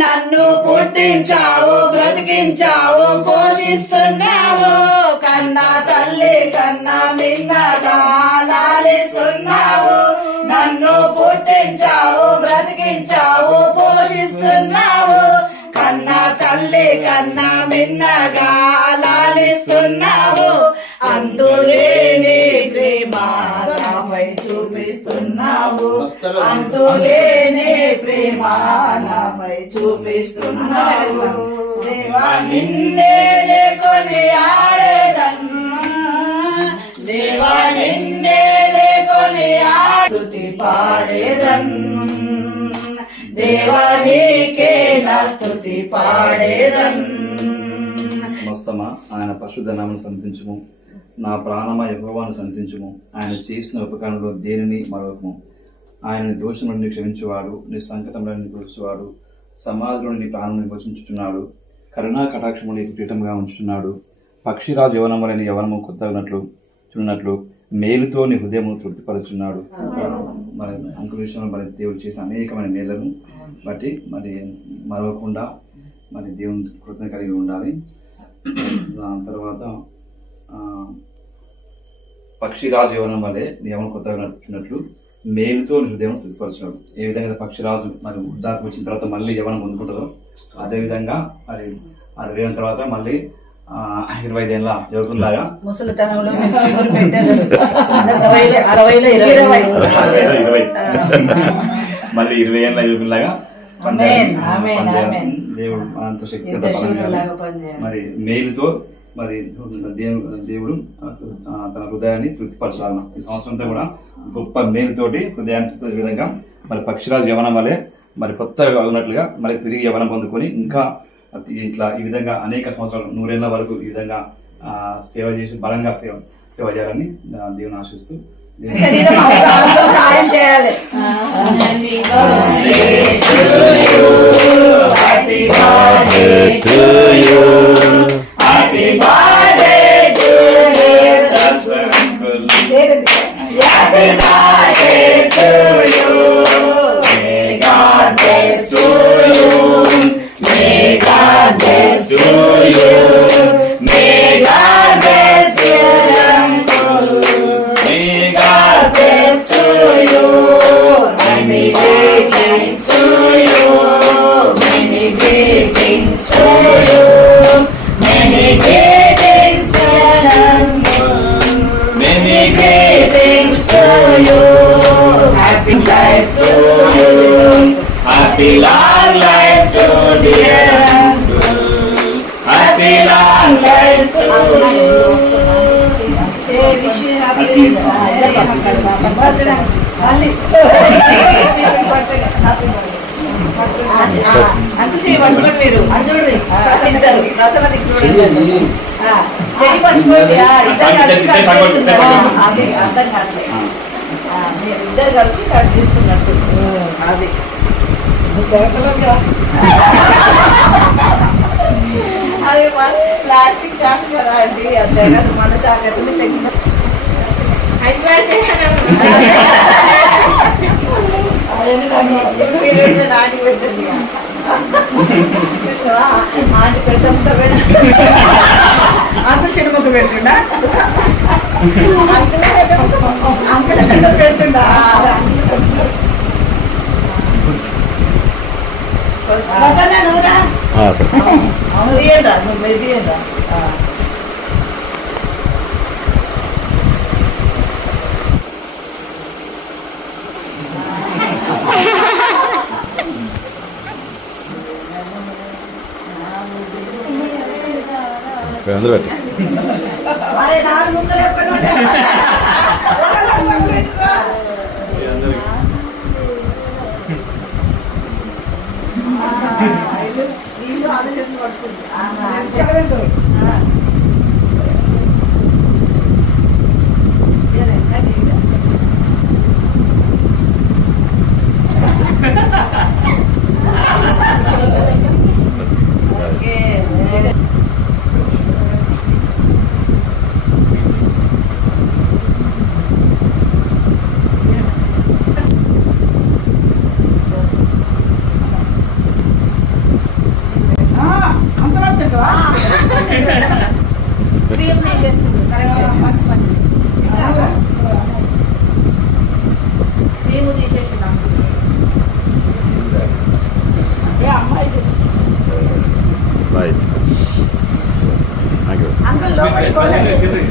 నన్ను పుట్టించావు, బ్రతికించావు, పోషిస్తున్నావు. కన్నా తల్లి కన్నా మిన్నగా లాలిస్తున్నావు. నన్ను పుట్టించావు, బ్రతికించావు, పోషిస్తున్నావు. కన్నా తల్లి కన్నా మిన్నగా లాలిస్తున్నావు. అంతులేని ప్రేమ నాపై చూపిస్తున్నావు. అంతులేని ప్రేమ నాపై చూపిస్తున్నావు. దేవా నిన్నే కొని ఆడేదన్నా, దేవా నిన్నే కొని స్తుతి పాడేదన్. దేవా నీకే నా స్తుతి పాడేదన్. సమస్తమా ఆయన పరిశుద్ధ నామమును సంతించుము. నా ప్రాణమా యెహోవాను సంతించుము. ఆయన చేసిన ఉపకారంలో దేనిని మరొకము. ఆయన దోషం నుండి క్షమించువాడు, నీ సంకటములను కూర్చువాడు. సమాధిలో నీ ప్రాణం పోషించుచున్నాడు. కరుణా కటాక్షము నీకు పీఠంగా ఉంచుతున్నాడు. పక్షిరాజు యవనం వలె నీ యవనము కొత్తగినట్లు చూడనట్లు మేలుతో నీ హృదయము తృప్తిపరుచున్నాడు. మరి అంకుల విషయంలో మరి దేవుడు చేసిన అనేకమైన మేళ్లను బట్టి మరి మరవకుండా మరి దేవుని కృతజ్ఞత కలిగి ఉండాలి. దాని తర్వాత పక్షిరాజు యవనం వలె నీ యవనం కొత్తగా నడుచున్నట్లు మేలుతో హృదయం స్థితిపరచున్నాడు. ఏ విధంగా పక్షిరాజు మరి వృద్ధాకు వచ్చిన తర్వాత మళ్ళీ యవనం పొందుకుంటుందో అదేవిధంగా మరి 60 ఏళ్ళ తర్వాత మళ్ళీ 25 ఏళ్ళ యువకుల్లాగా ముసలితనంలో మళ్ళీ 20 ఏళ్ళ యువకుల్లాగా దేవుడు అంత శక్తి మరి మేలుతో మరి దేవుడు తన హృదయాన్ని తృప్తిపరచాలి. ఈ సంవత్సరం అంతా కూడా గొప్ప మేలుతోటి హృదయాన్ని తృప్తి విధంగా మరి పక్షిరాజు యవనం వలె మరి కొత్తగా ఉన్నట్లుగా మరి తిరిగి యవనం పొందుకొని ఇంకా ఇట్లా ఈ విధంగా అనేక సంవత్సరాలు 100 ఏళ్ల వరకు ఈ విధంగా సేవ చేసి బలంగా సేవ చేయాలని దేవుని ఆశిస్తూ సాయం చేయాలి. Happy long life to dear uncle. Happy long life to you. అంత చేయబట్టుకోండి. మీరు చూడండి రసనది చూడండి. చేయి పట్టుకోండి. అది అర్థం కావట్లేదు. మీరు ఇద్దరు కలిసి కట్ చేస్తున్నట్టు అది అది ప్లాస్టిక్ చాకు కదా అండి. అంతే కదా మన చాకట్లు తెగిన నాటి పెట్టండి. ఆంటి పెద్దంతా అంత చిరుముకు పెడుతుండా అంకుల పెడుతుండా నువ్వురా నువ్వు మెదిరా అందరూ పెట్టి అరే 4 ముక్కలు ఆలోచన పడుతుంది. తీసేస్తుంది కరెక్ట్ మంచి పని మేము తీసేసినాం ఏ అమ్మాయి రైట్ థ్యాంక్ యూ అంకుల్ లోపలికి పోలేదు.